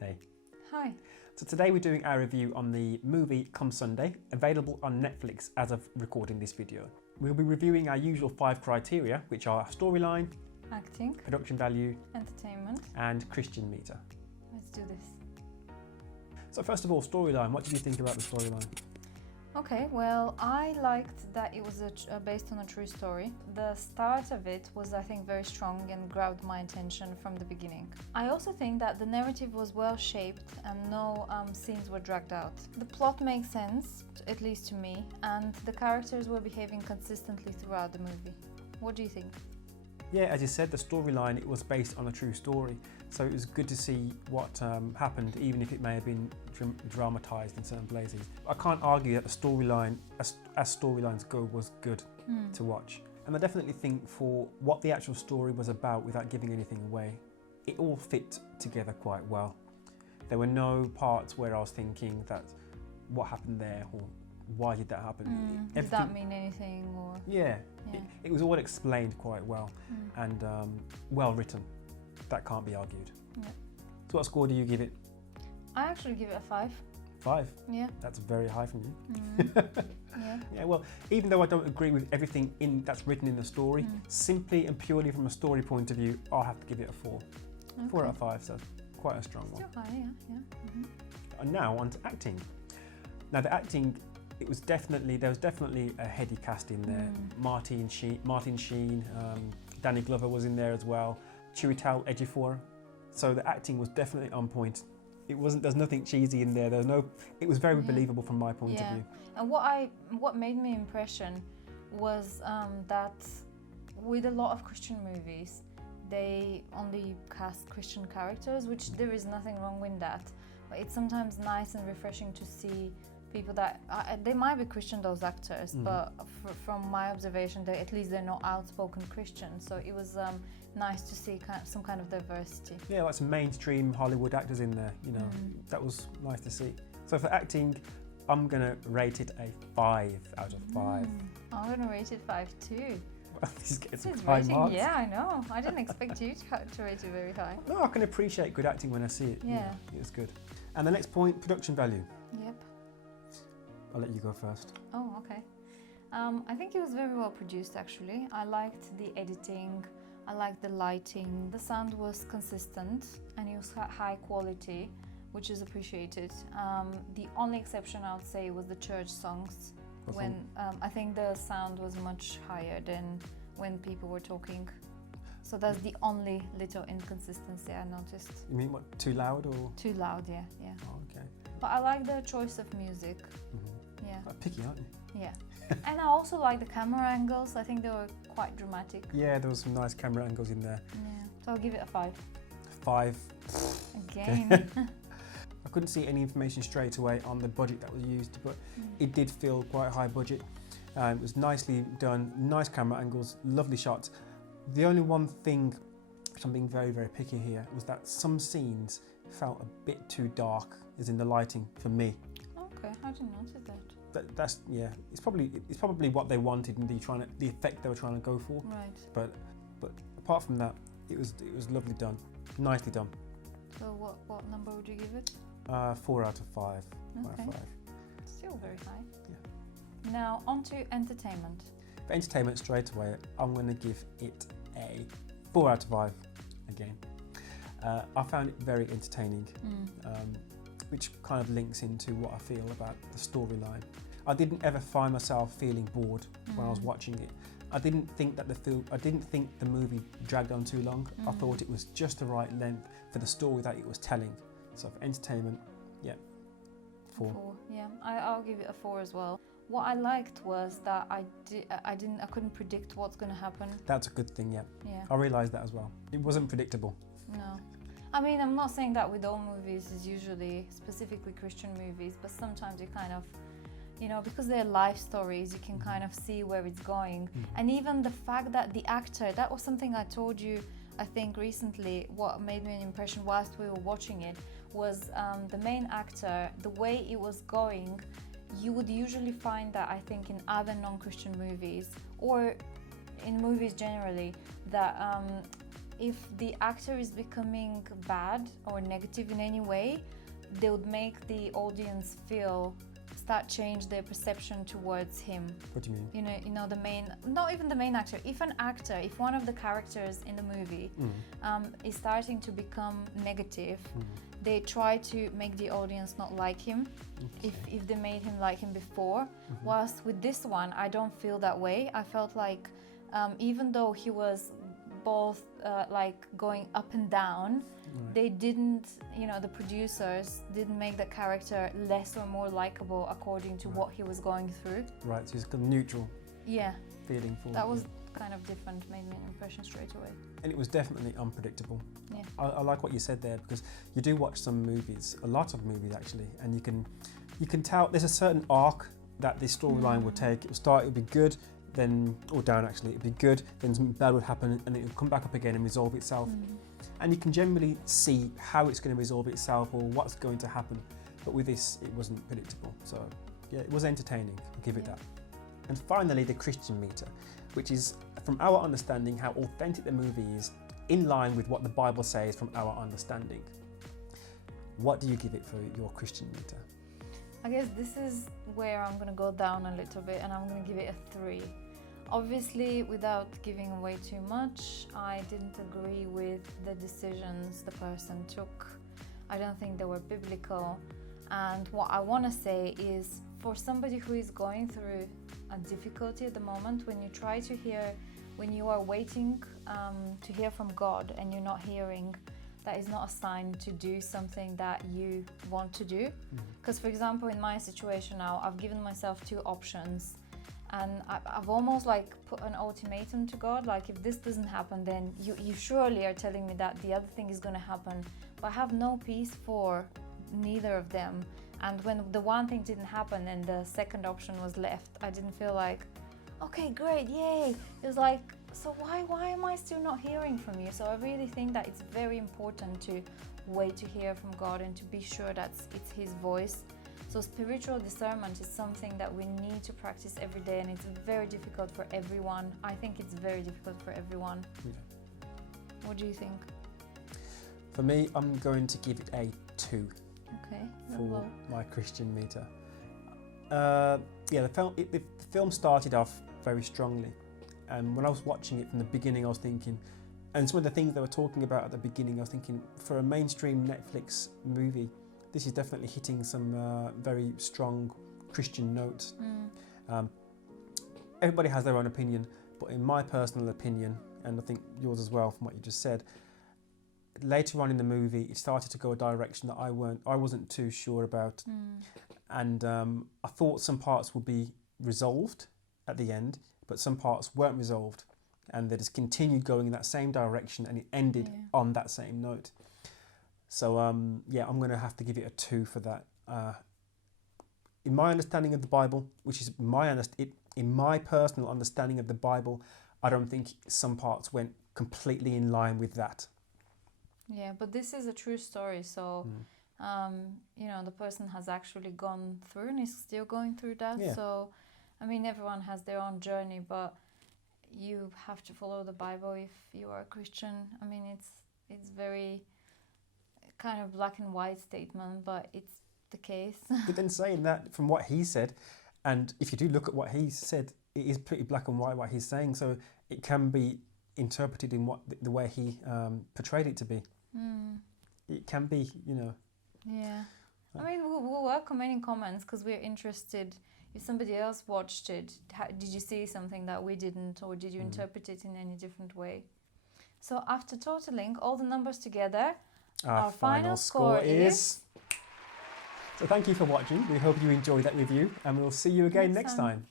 Hey. Hi. So today we're doing our review on the movie Come Sunday, available on Netflix as of recording this video. We'll be reviewing our usual 5 criteria, which are storyline, Acting, production value, entertainment. and Christian meter. Let's do this. So first of all, storyline. What did you think about the storyline? Okay, well, I liked that it was based on a true story. The start of it was, I think, very strong and grabbed my attention from the beginning. I also think that the narrative was well shaped and no scenes were dragged out. The plot makes sense, at least to me, and the characters were behaving consistently throughout the movie. What do you think? Yeah, as you said, the storyline, it was based on a true story. So it was good to see what happened, even if it may have been dramatised in certain places. I can't argue that the storyline, as storylines go, was good to watch. And I definitely think for what the actual story was about, without giving anything away, it all fit together quite well. There were no parts where I was thinking that what happened there or why did that happen. Does that mean anything? Or Yeah. It was all explained quite well and well written. That can't be argued. Yeah. So what score do you give it? I actually give it a 5. 5? Yeah. That's very high from you. Yeah. Yeah, well, even though I don't agree with everything that's written in the story, simply and purely from a story point of view, I'll have to give it a 4. Okay. 4 out of 5, so quite a strong one. Still high, yeah. And now on to acting. Now the acting, there was definitely a heady cast in there. Martin Sheen, Danny Glover was in there as well. Chiwetel Ejiofor. So the acting was definitely on point. There's nothing cheesy in there. It was very believable from my point of view. And what made me impression was that with a lot of Christian movies, they only cast Christian characters, which there is nothing wrong with that. But it's sometimes nice and refreshing to see people that they might be Christian, those actors, but from my observation, they're not outspoken Christian. So it was nice to see some kind of diversity. Yeah, like some mainstream Hollywood actors in there. That was nice to see. So for acting, I'm gonna rate it a 5 out of 5. I'm gonna rate it 5 too. This gets This is high rating, marks. yeah, I know. I didn't expect you to rate it very high. No, I can appreciate good acting when I see it. Yeah. It was good. And the next point, production value. Yep. I'll let you go first. Oh, okay. I think it was very well produced, actually. I liked the editing, I liked the lighting. The sound was consistent and it was high quality, which is appreciated. The only exception I would say was the church songs, when I think the sound was much higher than when people were talking. So that's the only little inconsistency I noticed. You mean what, too loud or? Too loud, yeah. Oh, okay. But I like the choice of music. Yeah. Quite picky, aren't you? Yeah. And I also like the camera angles. I think they were quite dramatic. Yeah, there was some nice camera angles in there. Yeah. So I'll give it a 5. 5. Again. I couldn't see any information straight away on the budget that was used, but it did feel quite high budget. It was nicely done, nice camera angles, lovely shots. The only one thing, which I'm being very, very picky here, was that some scenes felt a bit too dark, as in the lighting, for me. Okay, I didn't notice that. That's it's probably what they wanted and the effect they were trying to go for. Right. But apart from that, it was lovely done, nicely done. So what number would you give it? 4 out of 5. Okay. 5. Still very high. Yeah. Now on to entertainment. For entertainment, straight away, I'm going to give it a 4 out of 5 again. I found it very entertaining, which kind of links into what I feel about the storyline. I didn't ever find myself feeling bored when I was watching it. I didn't think the movie dragged on too long. I thought it was just the right length for the story that it was telling. So for entertainment, yeah, 4. 4. Yeah, I'll give it a 4 as well. What I liked was that I couldn't predict what's going to happen. That's a good thing, yeah. Yeah. I realised that as well. It wasn't predictable. No. I mean, I'm not saying that with all movies, is usually specifically Christian movies, but sometimes you kind of, because they're life stories, you can kind of see where it's going. And even the fact that the actor, that was something I told you, I think recently, what made me an impression whilst we were watching it, was the main actor, the way it was going. You would usually find that, I think, in other non-Christian movies, or in movies generally, that if the actor is becoming bad or negative in any way, they would make the audience start change their perception towards him. What do you mean? You know the main, not even the main actor. If one of the characters in the movie is starting to become negative, they try to make the audience not like him. Okay. If they made him like him before. Whilst with this one, I don't feel that way. I felt like even though he was both like going up and down, they didn't, the producers didn't make the character less or more likable according to what he was going through. Right, so it's kind of neutral Yeah, feeling for that was kind of different, made me an impression straight away. And it was definitely unpredictable. Yeah. I like what you said there, because you do watch some movies, a lot of movies actually, and you can tell there's a certain arc that this storyline will take. It will start, it'll be good, then, or down actually, it'll be good, then something bad would happen, and it'll come back up again and resolve itself. And you can generally see how it's going to resolve itself or what's going to happen. But with this, it wasn't predictable. So yeah, it was entertaining, I'll give it that. And finally, the Christian meter, which is, from our understanding, how authentic the movie is, in line with what the Bible says from our understanding. What do you give it for your Christian meter? I guess this is where I'm going to go down a little bit, and I'm going to give it a 3. Obviously, without giving away too much, I didn't agree with the decisions the person took. I don't think they were biblical. And what I want to say is, for somebody who is going through a difficulty at the moment, when you are waiting to hear from God and you're not hearing, that is not a sign to do something that you want to do. Because, for example, in my situation now, I've given myself 2 options. And I've almost like put an ultimatum to God, like if this doesn't happen, then you surely are telling me that the other thing is going to happen. But I have no peace for neither of them. And when the one thing didn't happen and the second option was left, I didn't feel like, okay, great, yay. It was like, so why am I still not hearing from you? So I really think that it's very important to wait to hear from God and to be sure that it's His voice. So spiritual discernment is something that we need to practice every day, and it's very difficult for everyone. I think it's very difficult for everyone. Yeah. What do you think? For me, I'm going to give it a 2 Okay. for my Christian meter. The film started off very strongly, and when I was watching it from the beginning, I was thinking, and some of the things they were talking about at the beginning, I was thinking, for a mainstream Netflix movie, this is definitely hitting some very strong Christian notes. Everybody has their own opinion, but in my personal opinion, and I think yours as well from what you just said, later on in the movie it started to go a direction that I wasn't too sure about. And I thought some parts would be resolved at the end, but some parts weren't resolved, and they just continued going in that same direction, and it ended on that same note. So I'm going to have to give it a 2 for that. In my understanding of the Bible, which is in my personal understanding of the Bible, I don't think some parts went completely in line with that. Yeah, but this is a true story, so the person has actually gone through and is still going through that. Yeah. So, I mean, everyone has their own journey, but you have to follow the Bible if you are a Christian. I mean, it's very kind of black and white statement, but it's the case. But then saying that, from what he said, and if you do look at what he said, it is pretty black and white what he's saying, so it can be interpreted in the way he portrayed it to be. It can be, Yeah. I mean, we'll welcome any comments, because we're interested. If somebody else watched it, did you see something that we didn't, or did you interpret it in any different way? So after totaling all the numbers together, our final score is... So thank you for watching. We hope you enjoyed that review, and we'll see you again next time.